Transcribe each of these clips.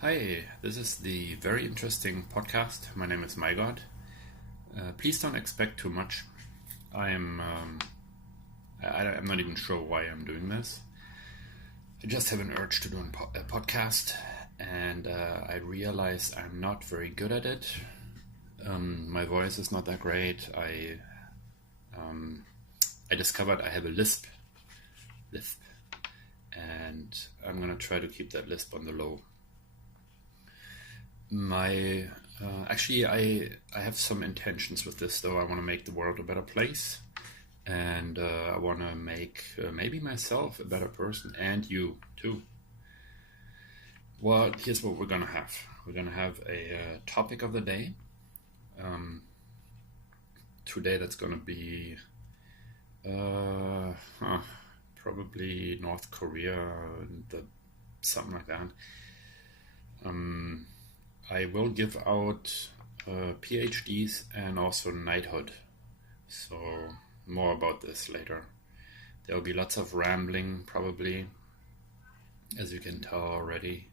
Hi, this is the very interesting podcast. My name is MyGod. Please don't expect too much. I am. I'm not even sure why I'm doing this. I just have an urge to do a podcast, and I realize I'm not very good at it. My voice is not that great. I discovered I have a lisp, and I'm gonna try to keep that lisp on the low. My Actually, I have some intentions with this, though. I want to make the world a better place, and I want to make maybe myself a better person, and you too. Well, here's what we're gonna have. We're gonna have a topic of the day. Um, Today, that's gonna be uh, huh, probably North Korea, something like that. Um, I will give out PhDs and also knighthood. So, more about this later. There will be lots of rambling, probably, as you can tell already.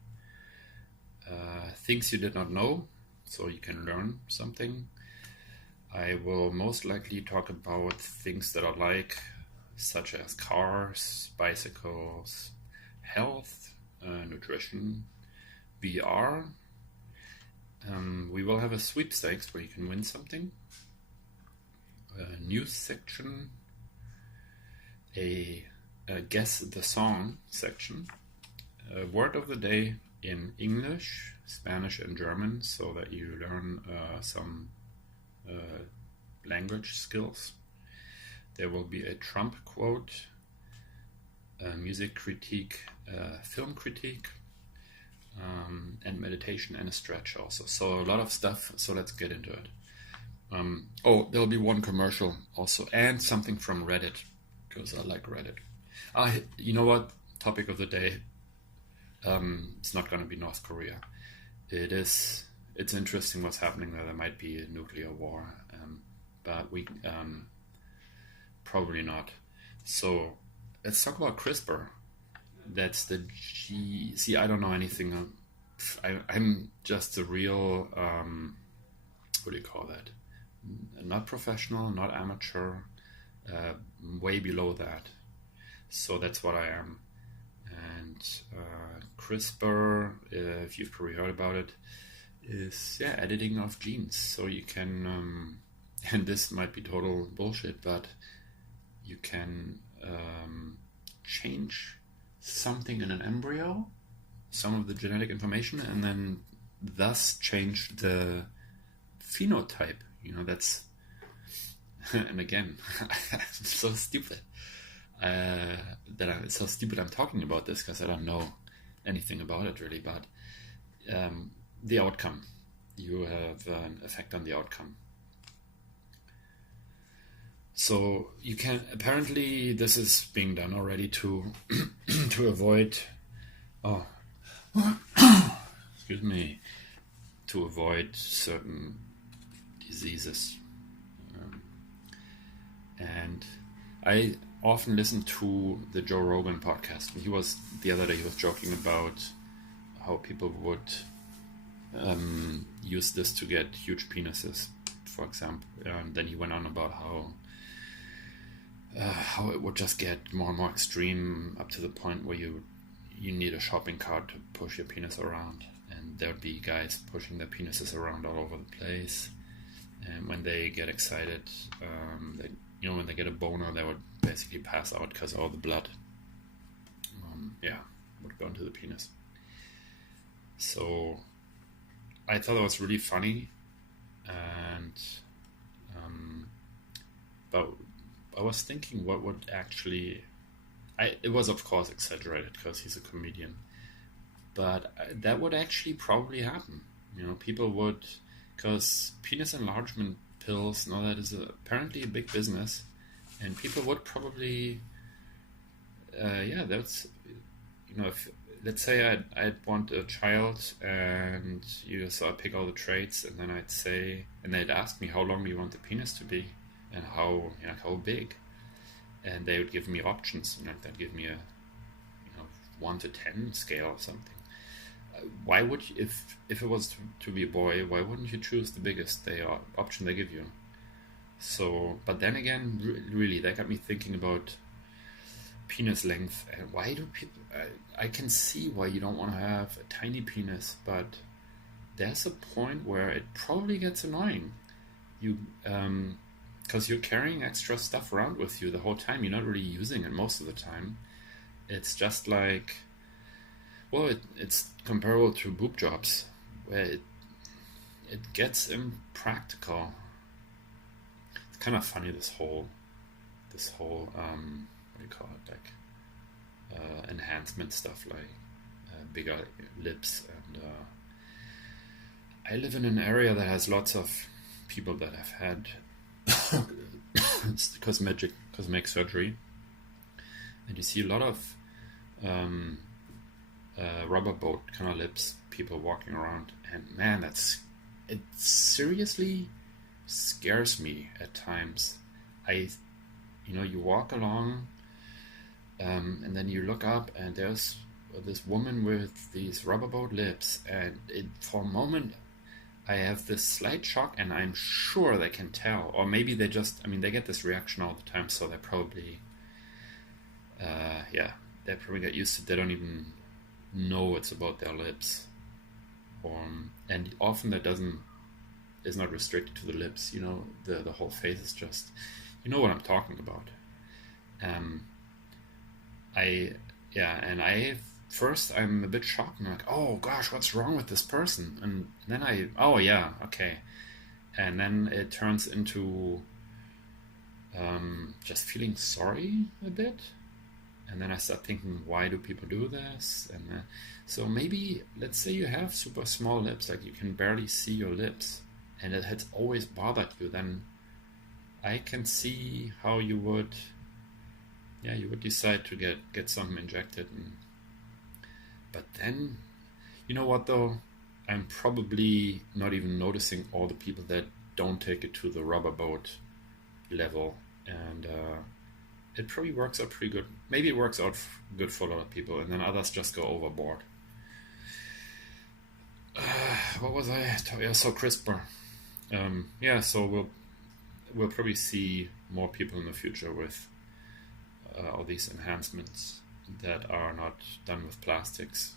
Things you did not know, so you can learn something. I will most likely talk about things that I like, such as cars, bicycles, health, nutrition, VR. We will have a sweepstakes where you can win something, a news section, a guess the song section, a word of the day in English, Spanish, and German, so that you learn some language skills. There will be a Trump quote, a music critique, film critique, and meditation and a stretch also. So a lot of stuff. So let's get into it. There'll be one commercial also, and something from Reddit, because I like Reddit. You know what? Topic of the day. It's not going to be North Korea. It is. It's interesting what's happening there. There might be a nuclear war, but we probably not. So let's talk about CRISPR. That's the G. See, I don't know anything. I'm just a real. What do you call that? Not professional, not amateur. Way below that. So that's what I am. And CRISPR, if you've probably heard about it, is editing of genes. So you can, and this might be total bullshit, but you can change something in an embryo, some of the genetic information, and then thus change the phenotype. That's and again, I'm so stupid it's so stupid I'm talking about this because I don't know anything about it really, but the outcome, you have an effect on the outcome. So you can, apparently this is being done already to to avoid excuse me, to avoid certain diseases. And I often listen to the Joe Rogan podcast. And the other day he was joking about how people would use this to get huge penises, for example. And then he went on about how it would just get more and more extreme up to the point where you need a shopping cart to push your penis around, and there'd be guys pushing their penises around all over the place. And when they get excited, when they get a boner, they would basically pass out because all the blood, would go into the penis. So I thought that was really funny, and but I was thinking what would actually. It was of course exaggerated because he's a comedian, but that would actually probably happen. People would, because penis enlargement pills, that is apparently a big business, and people would probably, that's, if let's say I'd want a child, and so I pick all the traits, and then I'd say, and they'd ask me how long do you want the penis to be, and how big. And they would give me options, they'd give me a 1 to 10 scale or something. Why would you, if it was to be a boy, why wouldn't you choose the biggest option they give you? So, but then again, really, that got me thinking about penis length and why do people. I can see why you don't want to have a tiny penis, but there's a point where it probably gets annoying. You, because you're carrying extra stuff around with you the whole time. You're not really using it most of the time. It's just like, well, it's comparable to boob jobs, where it gets impractical. It's kind of funny, this whole what do you call it, like enhancement stuff, like bigger lips. And I live in an area that has lots of people that have had cosmetic surgery, and you see a lot of rubber boat kind of lips people walking around, and man, it seriously scares me at times. You walk along, and then you look up, and there's this woman with these rubber boat lips, and for a moment I have this slight shock, and I'm sure they can tell, or maybe they get this reaction all the time, so they probably get used to it. They don't even know it's about their lips, and often that is not restricted to the lips. The whole face is just, what I'm talking about. First I'm a bit shocked, and I'm like, oh gosh, what's wrong with this person? And then oh yeah, okay, and then it turns into just feeling sorry a bit. And then I start thinking, why do people do this? And so maybe, let's say you have super small lips, like you can barely see your lips, and it has always bothered you, then I can see how you would decide to get something injected. But then, you know what though? I'm probably not even noticing all the people that don't take it to the rubber boat level, and it probably works out pretty good. Maybe it works out good for a lot of people, and then others just go overboard. What was I talking? Yeah, so CRISPR. So we'll probably see more people in the future with all these enhancements that are not done with plastics,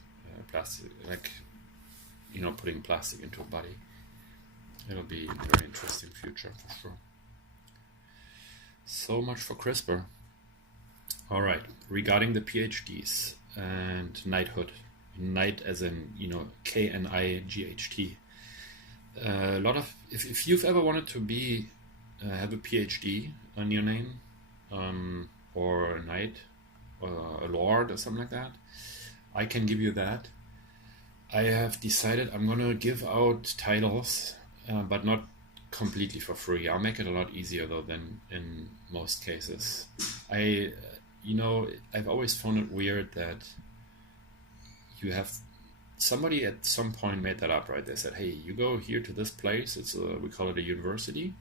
putting plastic into a body. It'll be a very interesting future for sure. So much for CRISPR. All right, regarding the PhDs and knighthood, knight as in KNIGHT. A lot of if you've ever wanted to be have a PhD on your name, or a knight, or a lord, or something like that, I can give you that. I have decided I'm gonna give out titles, but not completely for free. I'll make it a lot easier though than in most cases. I've always found it weird that you have somebody at some point made that up, right? They said, hey, you go here to this place, we call it a university,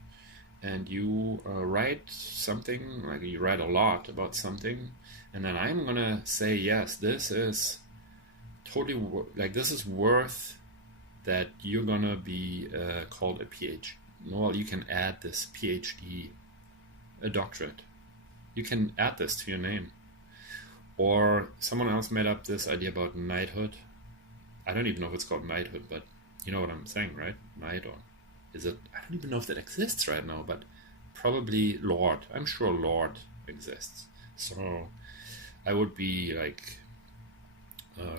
and you write something, like you write a lot about something, and then I'm gonna say, yes, this is totally this is worth that you're gonna be called a PhD. Well, you can add this PhD, a doctorate. You can add this to your name. Or someone else made up this idea about knighthood. I don't even know if it's called knighthood, but you know what I'm saying, right? Knight, or is it? I don't even know if that exists right now, but probably Lord. I'm sure Lord exists. So I would be like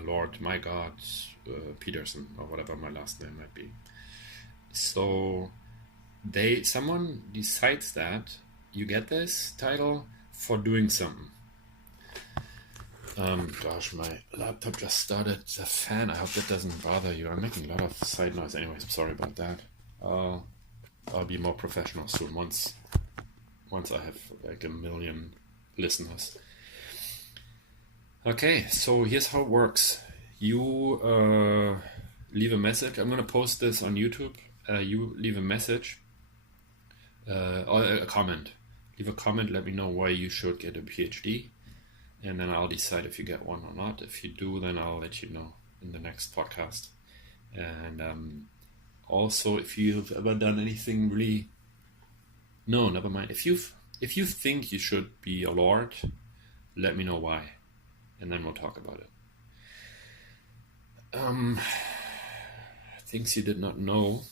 Lord MyGod Peterson, or whatever my last name might be. So someone decides that you get this title for doing something. Gosh, my laptop just started the fan. I hope that doesn't bother you. I'm making a lot of side noise anyways. Sorry about that. I'll be more professional soon once I have like 1 million listeners. Okay, so here's how it works. You leave a message. I'm gonna post this on YouTube. You leave a message or a comment. Leave a comment. Let me know why you should get a PhD. And then I'll decide if you get one or not. If you do, then I'll let you know. in the next podcast. And also, if you've ever done anything really, no, never mind. If you think you should be a lord, let me know why, and then we'll talk about it. Things you did not know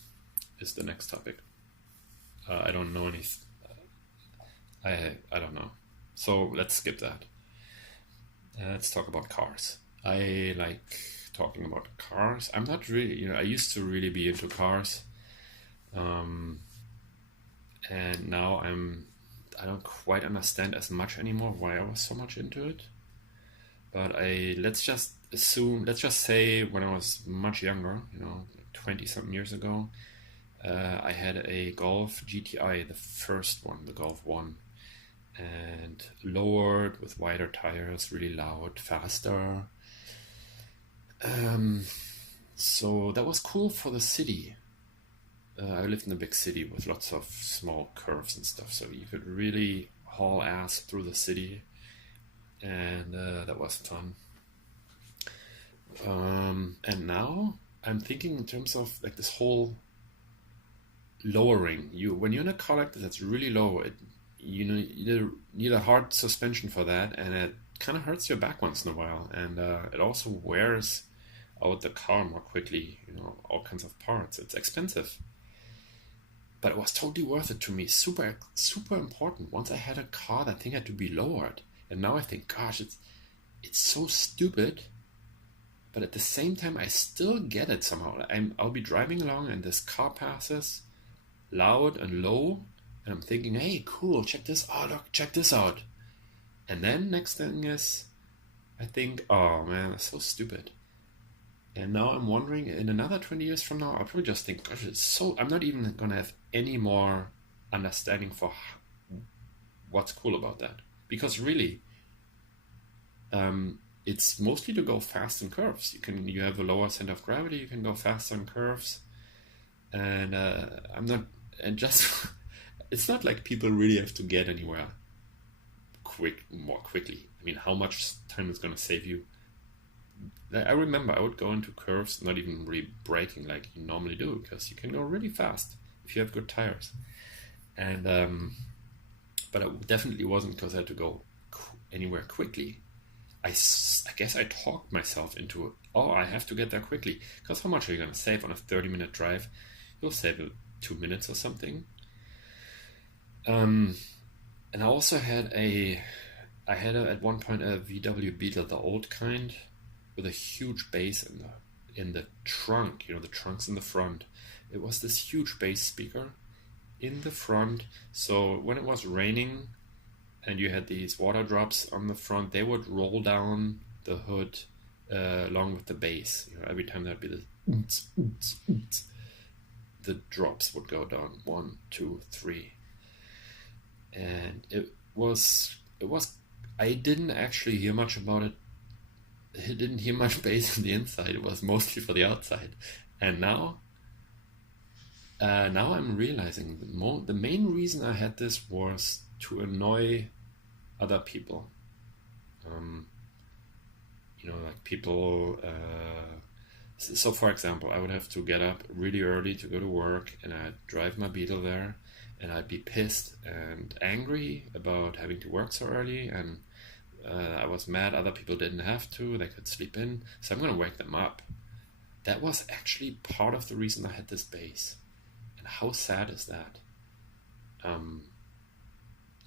is the next topic. I don't know any. I don't know. So let's skip that. Let's talk about cars. I like talking about cars. I'm not really, I used to really be into cars, and now I don't quite understand as much anymore why I was so much into it. But let's just say when I was much younger, 20 something years ago, I had a Golf GTI, the first one, the Golf 1, and lowered with wider tires, really loud, faster. So that was cool for the city. I lived in a big city with lots of small curves and stuff, so you could really haul ass through the city, and that was fun. And now I'm thinking in terms of like this whole lowering. When you're in a car like this that's really low, you need a hard suspension for that, and it kind of hurts your back once in a while, and it also wears out the car more quickly. All kinds of parts. It's expensive, but it was totally worth it to me. Super, super important. Once I had a car, that thing had to be lowered, and now I think, gosh, it's so stupid. But at the same time, I still get it somehow. I'll be driving along, and this car passes, loud and low, and I'm thinking, hey, cool, check this out, look, check this out. And then next thing is, I think, oh man, that's so stupid. And now I'm wondering, in another 20 years from now, I'll probably just think, gosh, I'm not even going to have any more understanding for what's cool about that. Because really, it's mostly to go fast in curves. You have a lower center of gravity, you can go faster in curves. And it's not like people really have to get anywhere more quickly. I mean, how much time is going to save you? I remember I would go into curves, not even really braking like you normally do, because you can go really fast if you have good tires. And but it definitely wasn't because I had to go anywhere quickly. I guess I talked myself into, I have to get there quickly, because how much are you going to save on a 30-minute drive? You'll save 2 minutes or something. And I also had at one point a VW Beetle, the old kind, with a huge bass in the trunk. The trunk's in the front. It was this huge bass speaker in the front. So when it was raining and you had these water drops on the front, they would roll down the hood along with the bass. Every time there'd be the drops would go down 1, 2, 3, and it was. I didn't actually hear much about it. I didn't hear much bass on the inside. It was mostly for the outside. And now I'm realizing the main reason I had this was to annoy other people. Like people. So, for example, I would have to get up really early to go to work, and I'd drive my Beetle there, and I'd be pissed and angry about having to work so early, and I was mad other people didn't have to, they could sleep in, so I'm going to wake them up. That was actually part of the reason I had this bass. And how sad is that?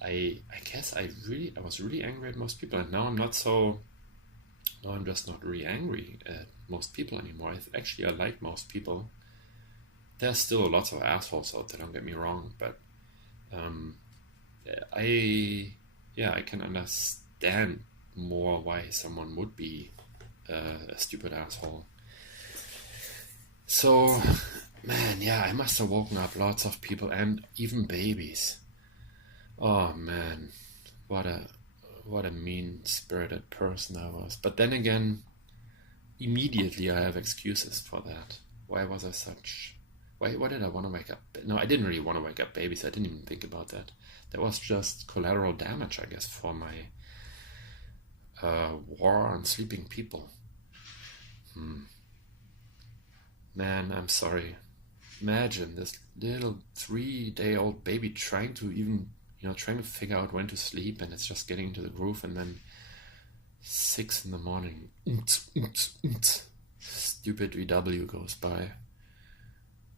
I guess I was really angry at most people, and now I'm just not really angry at most people anymore. I like most people. There's still lots of assholes out there, don't get me wrong, but I can understand more why someone would be a stupid asshole. So, man, I must have woken up lots of people, and even babies. Oh man, what a mean-spirited person I was. But then again, immediately I have excuses for that. Why was I such... Why did I want to wake up... No, I didn't really want to wake up babies. I didn't even think about that. That was just collateral damage, I guess, for my war on sleeping people. Man, I'm sorry. Imagine this little 3-day-old baby trying to even, trying to figure out when to sleep, and it's just getting into the groove, and then 6 in the morning, stupid VW goes by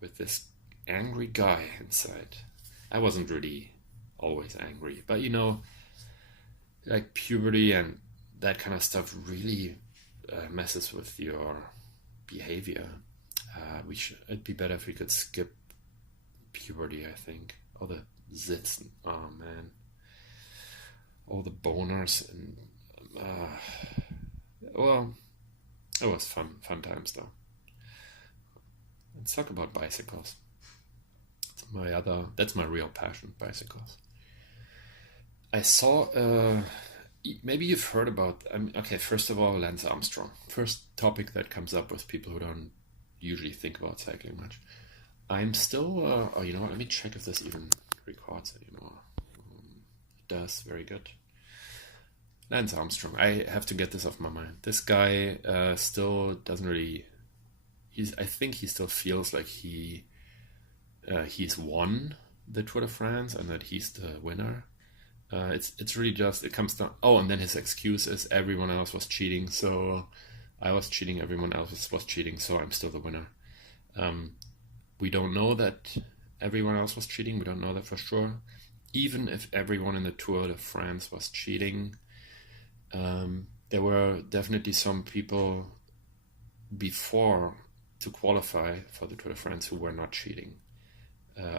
with this angry guy inside. I wasn't really always angry, but like puberty and that kind of stuff really messes with your behavior. It'd be better if we could skip puberty, I think. All the zits, oh man, all the boners, and well, it was fun times though. Let's talk about bicycles. That's my real passion, bicycles. I saw, maybe you've heard about, okay, first of all, Lance Armstrong. First topic that comes up with people who don't usually think about cycling much. I'm still, oh, you know what, let me check if this even records anymore. It does, very good. Lance Armstrong, I have to get this off my mind. This guy still doesn't really, I think he still feels like he's won the Tour de France and that he's the winner. It's really just, it comes down, oh, and then his excuse is everyone else was cheating, so I was cheating, everyone else was cheating, so I'm still the winner. We don't know that everyone else was cheating, we don't know that for sure. Even if everyone in the Tour de France was cheating, there were definitely some people before to qualify for the Tour de France who were not cheating.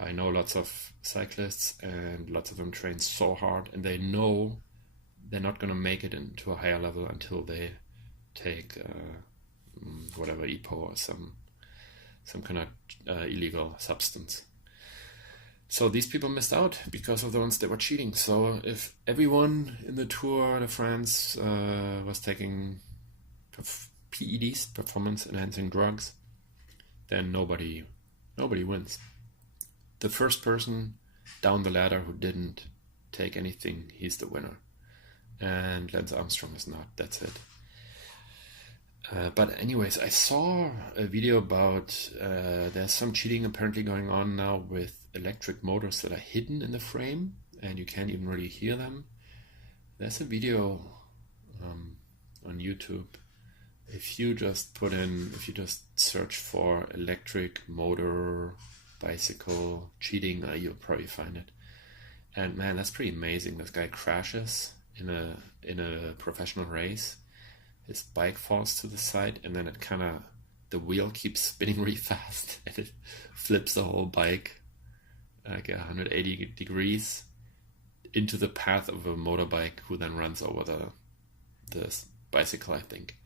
I know lots of cyclists, and lots of them train so hard, and they know they're not going to make it into a higher level until they take whatever EPO or some kind of illegal substance. So these people missed out because of the ones that were cheating. So if everyone in the Tour de France was taking PEDs, performance enhancing drugs, then nobody wins. The first person down the ladder who didn't take anything, he's the winner. And Lance Armstrong is not. That's it. But anyways, I saw a video about there's some cheating apparently going on now with electric motors that are hidden in the frame, and you can't even really hear them. There's a video on YouTube. If you just search for electric motor bicycle cheating, you'll probably find it. And man, that's pretty amazing. This guy crashes in a professional race. His bike falls to the side, and then the wheel keeps spinning really fast, and it flips the whole bike like 180 degrees into the path of a motorbike, who then runs over the bicycle, I think.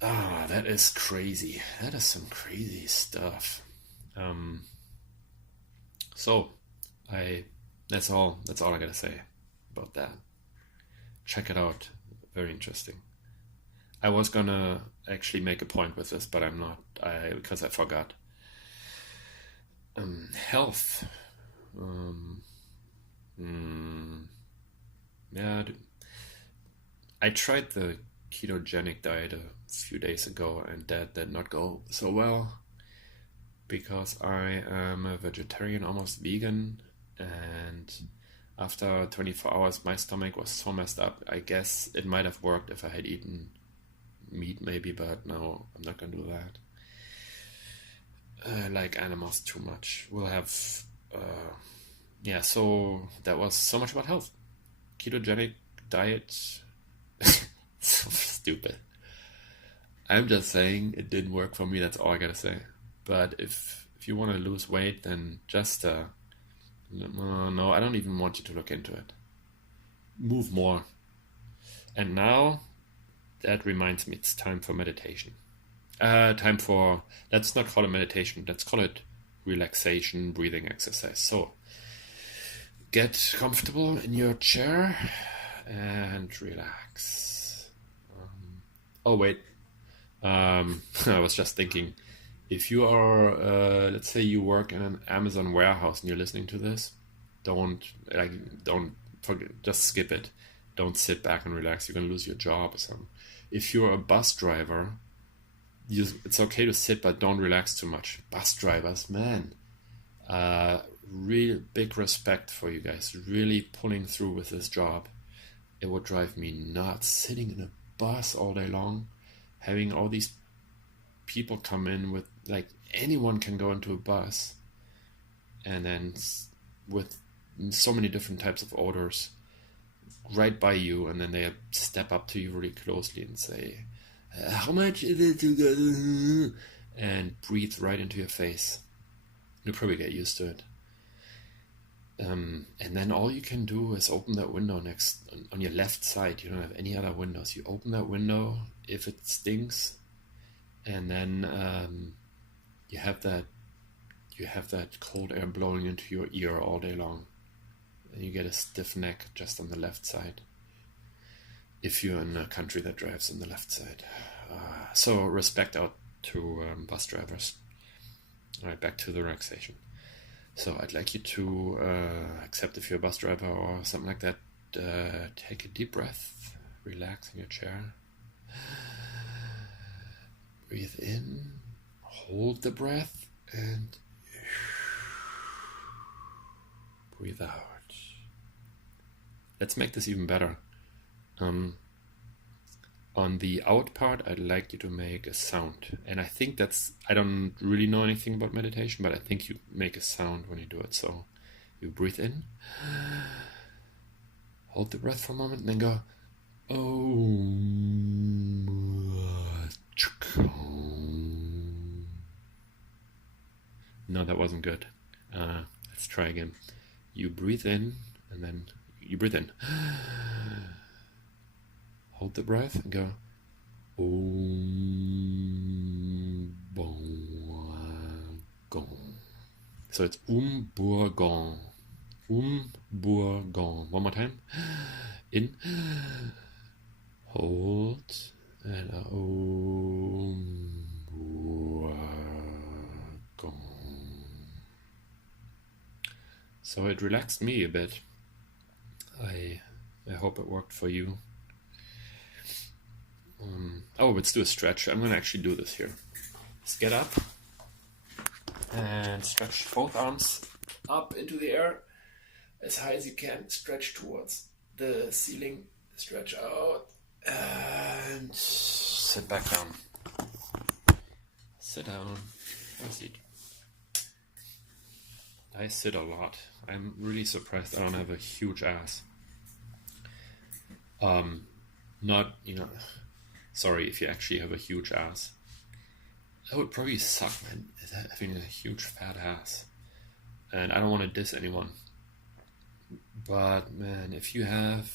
That is crazy. That is some crazy stuff. That's all I gotta say about that. Check it out. Very interesting. I was gonna actually make a point with this, but I'm not. Because I forgot. Health. Yeah. I tried the ketogenic diet a few days ago, and that did not go so well, because I am a vegetarian, almost vegan, and after 24 hours my stomach was so messed up. I guess it might have worked if I had eaten meat maybe, but no, I'm not gonna do that. I like animals too much. We'll have so that was so much about health. Ketogenic diet. So stupid. I'm just saying it didn't work for me, that's all I gotta say. But if you want to lose weight, then just no, I don't even want you to look into it. Move more. And now that reminds me, it's time for meditation. Let's not call it meditation, let's call it relaxation, breathing exercise. So get comfortable in your chair and relax. I was just thinking, if you are, let's say you work in an Amazon warehouse and you're listening to this, don't forget, just skip it. Don't sit back and relax. You're gonna lose your job or something. if you're a bus driver, it's okay to sit, but don't relax too much. Bus drivers, man, real big respect for you guys, really pulling through with this job. It would drive me nuts sitting in a bus all day long, having all these people come in with, like, anyone can go into a bus, and then with so many different types of odors right by you, and then they step up to you really closely and say, how much is it to go? And breathe right into your face. You'll probably get used to it. And then all you can do is open that window on your left side. You don't have any other windows. You open that window if it stinks, and then you have that cold air blowing into your ear all day long, and you get a stiff neck just on the left side if you're in a country that drives on the left side. So respect out to bus drivers. All right, back to the relaxation. So I'd like you to, except if you're a bus driver or something like that, take a deep breath, relax in your chair, breathe in, hold the breath, and breathe out. Let's make this even better. On the out part, I'd like you to make a sound. And I think I don't really know anything about meditation, but I think you make a sound when you do it. So you breathe in, hold the breath for a moment, and then go, no, that wasn't good. Let's try again. You breathe in, and then you breathe in. Hold the breath and go, Bourgon. So it's Bourgon. Bourgon. One more time. In. Hold. And Bourgon. So it relaxed me a bit. I hope it worked for you. Let's do a stretch. I'm going to actually do this here. Let's get up and stretch both arms up into the air as high as you can. Stretch towards the ceiling. Stretch out and sit back down. Sit down. Have a seat. I sit a lot. I'm really surprised I don't have a huge ass. Not, sorry if you actually have a huge ass. That would probably suck, man, having a huge fat ass. And I don't want to diss anyone. But man, if you happen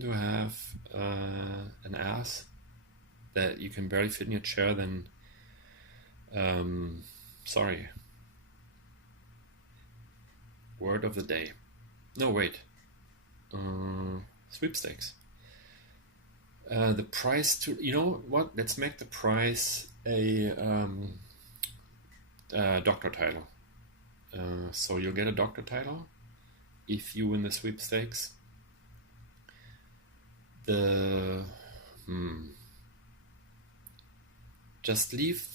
to have an ass that you can barely fit in your chair, then sorry. Word of the day. No, wait. Sweepstakes. The price to, you know what? Let's make the prize a doctor title. So you'll get a doctor title if you win the sweepstakes. Just leave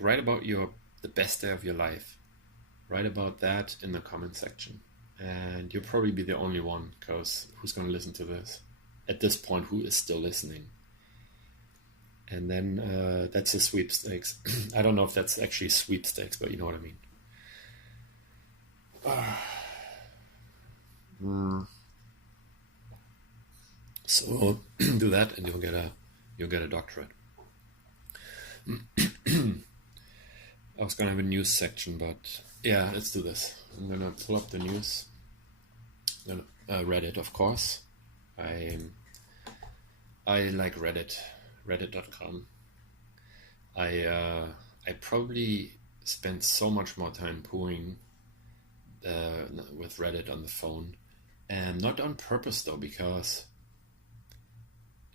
write about the best day of your life. Write about that in the comment section. And you'll probably be the only one, because who's going to listen to this? At this point, who is still listening? And then that's the sweepstakes. I don't know if that's actually sweepstakes, but you know what I mean. So do that, and you'll get a doctorate. I was gonna have a news section, but yeah, let's do this. I'm gonna pull up the news. Reddit, of course. I like Reddit. Reddit.com. I probably spent so much more time pooing with Reddit on the phone, and not on purpose though, because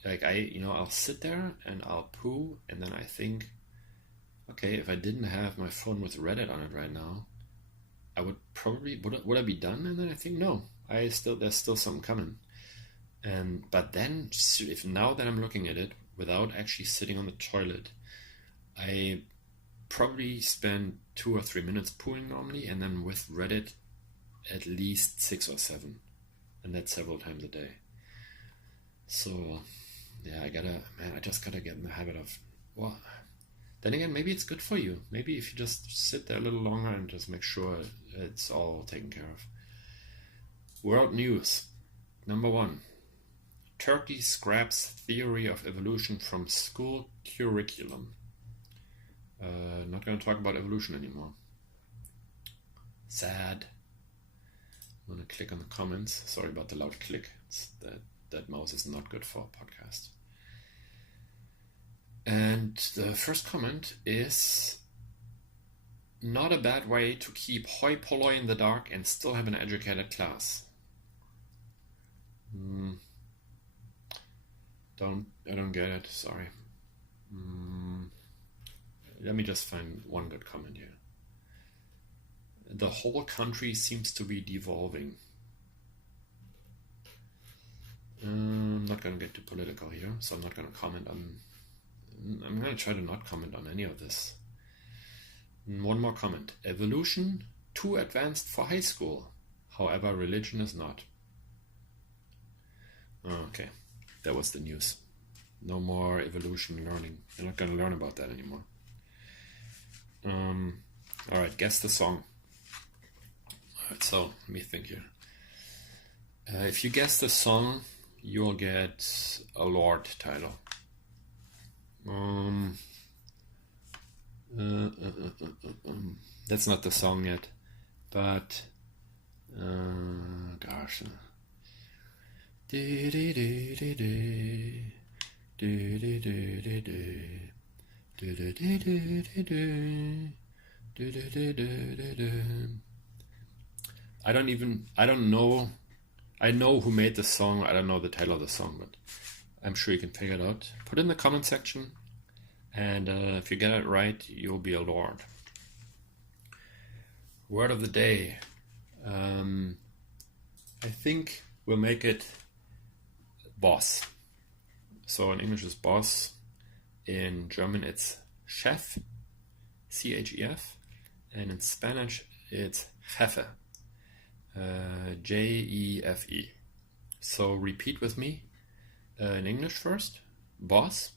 I'll sit there and I'll poo, and then I think, okay, if I didn't have my phone with Reddit on it right now, I would probably would I be done? And then I think no, there's still something coming. But then, if now that I'm looking at it, without actually sitting on the toilet, I probably spend 2 or 3 minutes pooing normally, and then with Reddit, at least 6 or 7, and that's several times a day. So, yeah, I just gotta get in the habit of, well, then again, maybe it's good for you. Maybe if you just sit there a little longer and just make sure it's all taken care of. World news. Number 1. Turkey scraps theory of evolution from school curriculum. Not going to talk about evolution anymore. Sad. I'm going to click on the comments. Sorry about the loud click. That mouse is not good for a podcast. And the first comment is not a bad way to keep hoi polloi in the dark and still have an educated class. I don't get it. Sorry. Let me just find one good comment here. The whole country seems to be devolving. I'm not going to get too political here, so I'm not going to comment on... I'm going to try to not comment on any of this. One more comment. Evolution, too advanced for high school. However, religion is not. Okay, that was the news. No more evolution learning. You're not going to learn about that anymore. Alright, guess the song. Alright, so let me think here. If you guess the song, you'll get a Lord title. That's not the song yet, but gosh. I don't know. I know who made the song. I don't know the title of the song, but I'm sure you can figure it out. Put it in the comment section, and if you get it right, you'll be a lord. Word of the day. I think we'll make it boss. So in English it's boss. In German it's chef, C-H-E-F, and in Spanish it's jefe, J-E-F-E. So repeat with me in English first. Boss.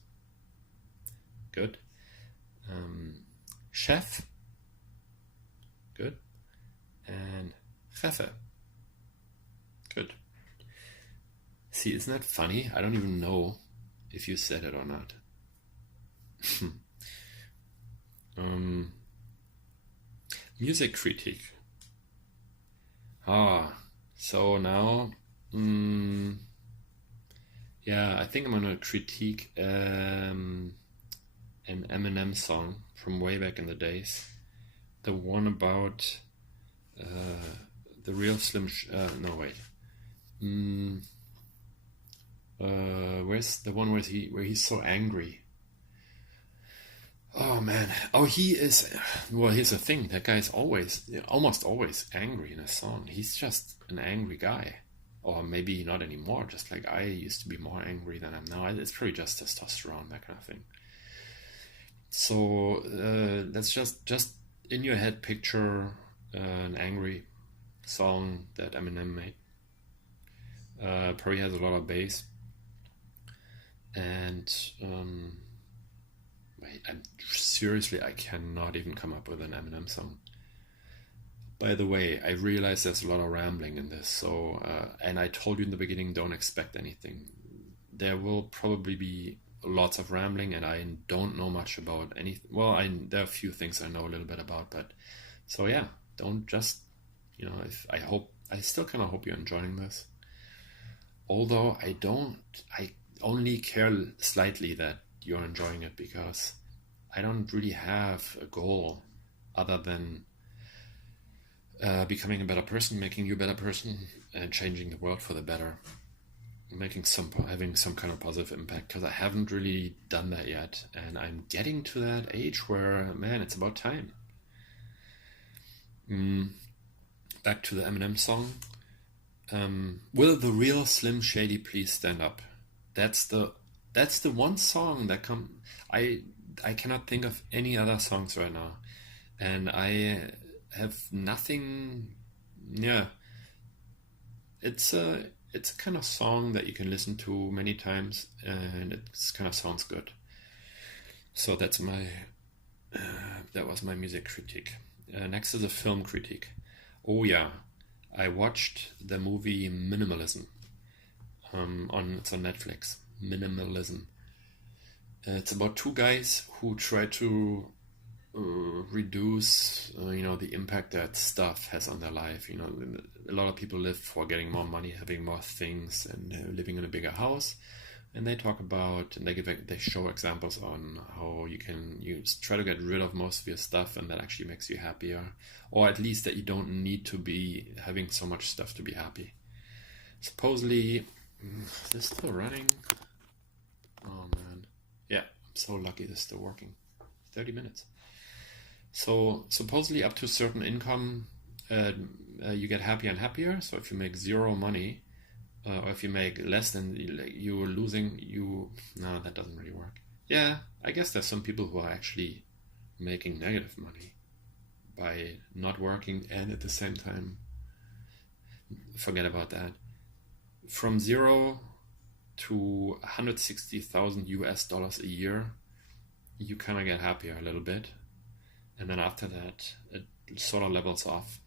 Good. Chef. Good. And jefe. Good. See, isn't that funny? I don't even know if you said it or not. Music critique. So now, yeah, I think I'm gonna critique an Eminem song from way back in the days. The one about the real Slim. No, wait. Where's the one where he's so angry? Oh man. Oh, he is. Well, here's the thing. That guy is almost always angry in a song. He's just an angry guy. Or maybe not anymore. Just like I used to be more angry than I'm now. It's probably just testosterone, that kind of thing. So let's just in your head picture an angry song that Eminem made. Probably has a lot of bass. And seriously, I cannot even come up with an Eminem song. By the way, I realize there's a lot of rambling in this, so and I told you in the beginning, don't expect anything. There will probably be lots of rambling, and I don't know much about anything. Well, there are a few things I know a little bit about, but so yeah, don't just, I still kind of hope you're enjoying this. Although I only care slightly that you're enjoying it, because I don't really have a goal other than becoming a better person, making you a better person, and changing the world for the better, having some kind of positive impact, because I haven't really done that yet, and I'm getting to that age where, man, it's about time. Back to the Eminem song. Will the real Slim Shady please stand up? That's the that's the one song that come. I I cannot think of any other songs right now, and I have nothing. Yeah, it's a kind of song that you can listen to many times, and it kind of sounds good. So that was my music critique. Next is a film critique. Oh yeah, I watched the movie Minimalism. It's on Netflix. Minimalism. It's about two guys who try to reduce, the impact that stuff has on their life. A lot of people live for getting more money, having more things, and living in a bigger house. And they talk about, and they show examples on how you try to get rid of most of your stuff, and that actually makes you happier, or at least that you don't need to be having so much stuff to be happy. Supposedly, is this still running? Oh man, yeah, I'm so lucky this is still working. 30 minutes. So supposedly up to a certain income, you get happier and happier. So if you make zero money, or if you make less than you're losing, no, that doesn't really work. Yeah, I guess there's some people who are actually making negative money by not working and at the same time, forget about that. From zero to 160,000 US dollars a year, you kind of get happier a little bit. And then after that, it sort of levels off.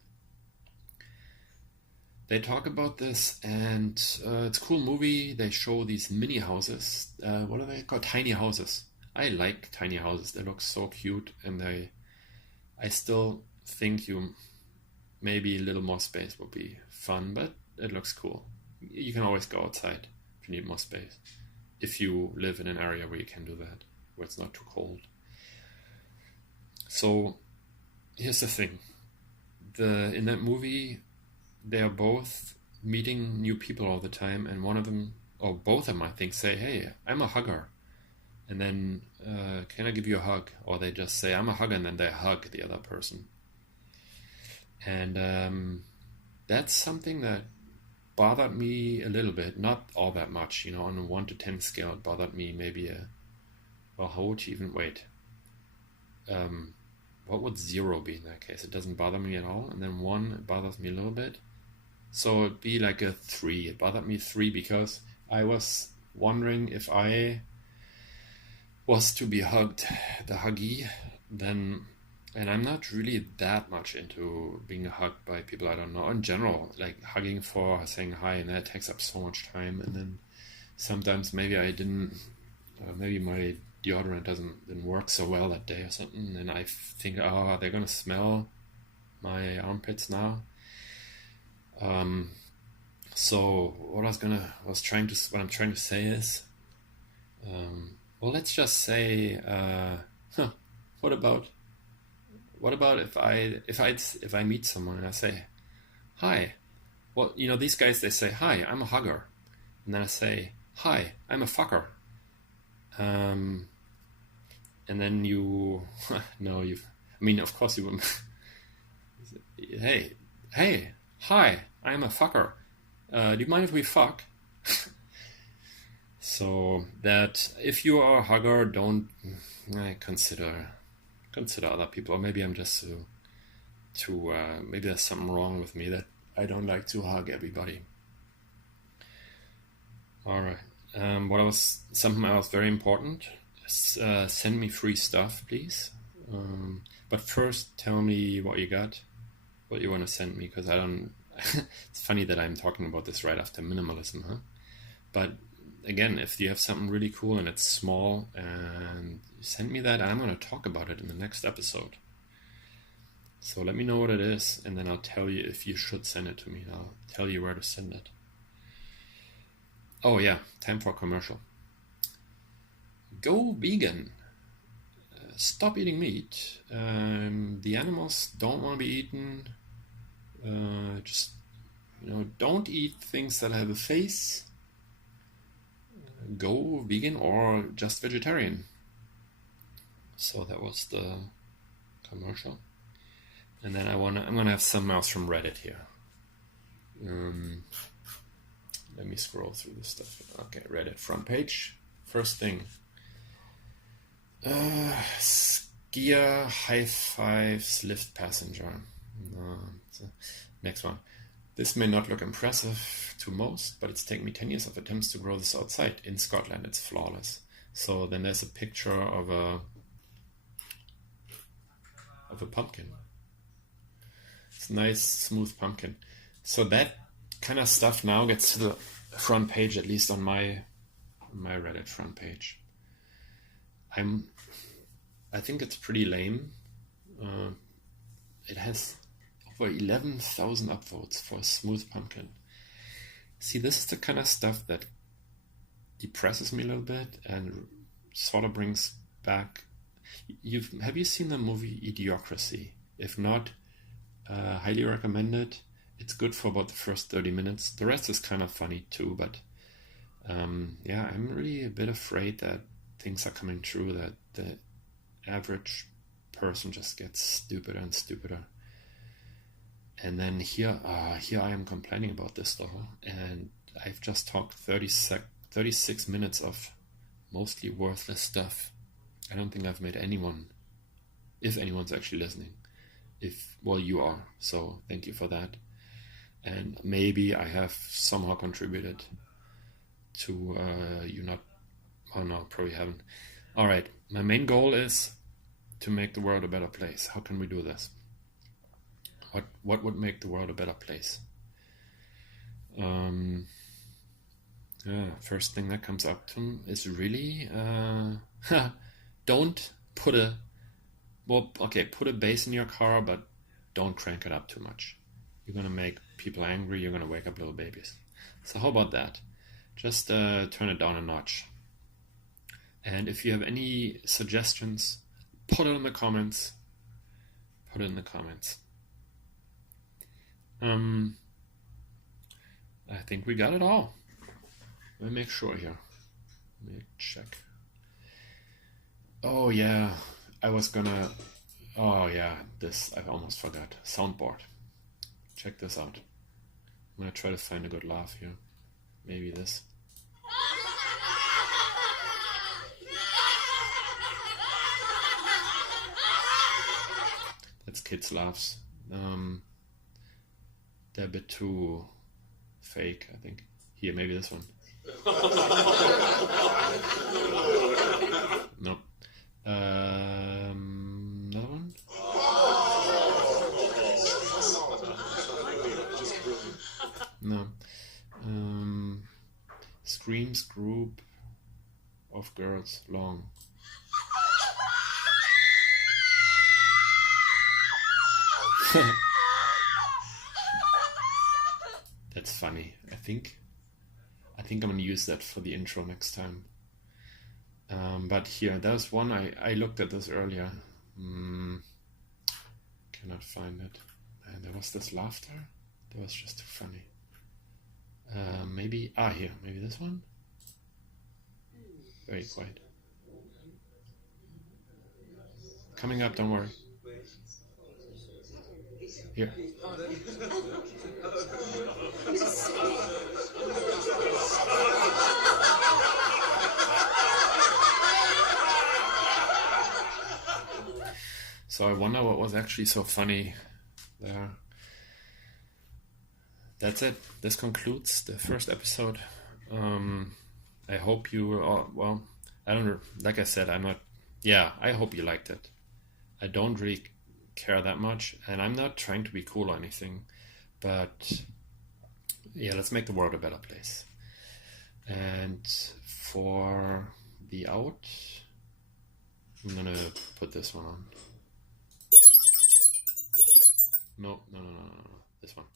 They talk about this, and it's a cool movie. They show these mini houses. What are they called? Tiny houses. I like tiny houses. They look so cute, and I still think maybe a little more space would be fun, but it looks cool. You can always go outside if you need more space. If you live in an area where you can do that, where it's not too cold. So here's the thing. In that movie, they are both meeting new people all the time, and one of them, or both of them, I think, say, "Hey, I'm a hugger," and then, "Can I give you a hug?" Or they just say, "I'm a hugger," and then they hug the other person. And that's something that bothered me a little bit, not all that much, on a 1 to 10 scale. It bothered me maybe how would you even wait? What would 0 be in that case? It doesn't bother me at all, and then 1, it bothers me a little bit. So it'd be like a 3. It bothered me 3 because I was wondering if I was to be hugged, the huggy, then, and I'm not really that much into being hugged by people I don't know. In general, like hugging for saying hi, and that takes up so much time, and then sometimes maybe maybe my deodorant didn't work so well that day or something, and I think, oh, they're gonna smell my armpits now. So what I'm trying to say is, well, let's just say, what about if I meet someone and I say, "Hi," well, these guys, they say, "Hi, I'm a hugger," and then I say, "Hi, I'm a fucker," and then no, of course you wouldn't. Hey, hi, I'm a fucker. Do you mind if we fuck? So that if you are a hugger, don't consider other people. Or maybe I'm just maybe there's something wrong with me that I don't like to hug everybody. All right. Something else very important. Send me free stuff, please. But first, tell me what you got, what you want to send me, because I don't. It's funny that I'm talking about this right after minimalism, huh? But again, if you have something really cool and it's small, and send me that, I'm going to talk about it in the next episode. So let me know what it is, and then I'll tell you if you should send it to me. I'll tell you where to send it. Oh yeah, time for a commercial. Go vegan. Stop eating meat. The animals don't want to be eaten. Just, don't eat things that have a face. Go vegan or just vegetarian. So that was the commercial. And then I'm gonna have something else from Reddit here. Let me scroll through this stuff. Okay, Reddit front page. First thing. Skier high fives lift passenger. Next one. This may not look impressive to most, but it's taken me 10 years of attempts to grow this outside. In Scotland, it's flawless. So then there's a picture of a pumpkin. It's a nice, smooth pumpkin. So that kind of stuff now gets to the front page, at least on my Reddit front page. I think it's pretty lame. It has over 11,000 upvotes for a smooth pumpkin. See, this is the kind of stuff that depresses me a little bit and sort of brings back. Have you seen the movie Idiocracy? If not, highly recommend it. It's good for about the first 30 minutes. The rest is kind of funny too, but yeah, I'm really a bit afraid that things are coming true, that the average person just gets stupider and stupider. And then here I am complaining about this though, and I've just talked 36 minutes of mostly worthless stuff. I don't think I've made anyone, if anyone's actually listening, well, you are, so thank you for that. And maybe I have somehow contributed to you not, oh no, probably haven't. All right, my main goal is to make the world a better place. How can we do this? What would make the world a better place? First thing that comes up to is really don't put a bass in your car, but don't crank it up too much. You're gonna make people angry. You're gonna wake up little babies. So how about that? Just turn it down a notch. And if you have any suggestions, put it in the comments. I think we got it all. Let me make sure here. Let me check. Oh yeah, I almost forgot. Soundboard. Check this out. I'm gonna try to find a good laugh here. Maybe this. That's kids' laughs. They're a bit too fake, I think. Here, maybe this one. Nope. Another one? No. Screams group of girls long. That's funny. I think I'm gonna use that for the intro next time. But here, there's one I looked at this earlier. Cannot find it. And there was this laughter. That was just too funny. Maybe here. Maybe this one. Very quiet. Coming up. Don't worry. Here. So I wonder what was actually so funny there. That's it. This concludes the first episode. I hope you well, I don't know. Like I said, I hope you liked it. I don't really care that much, and I'm not trying to be cool or anything, but yeah, let's make the world a better place. And for the out, I'm gonna put this one on. No, this one.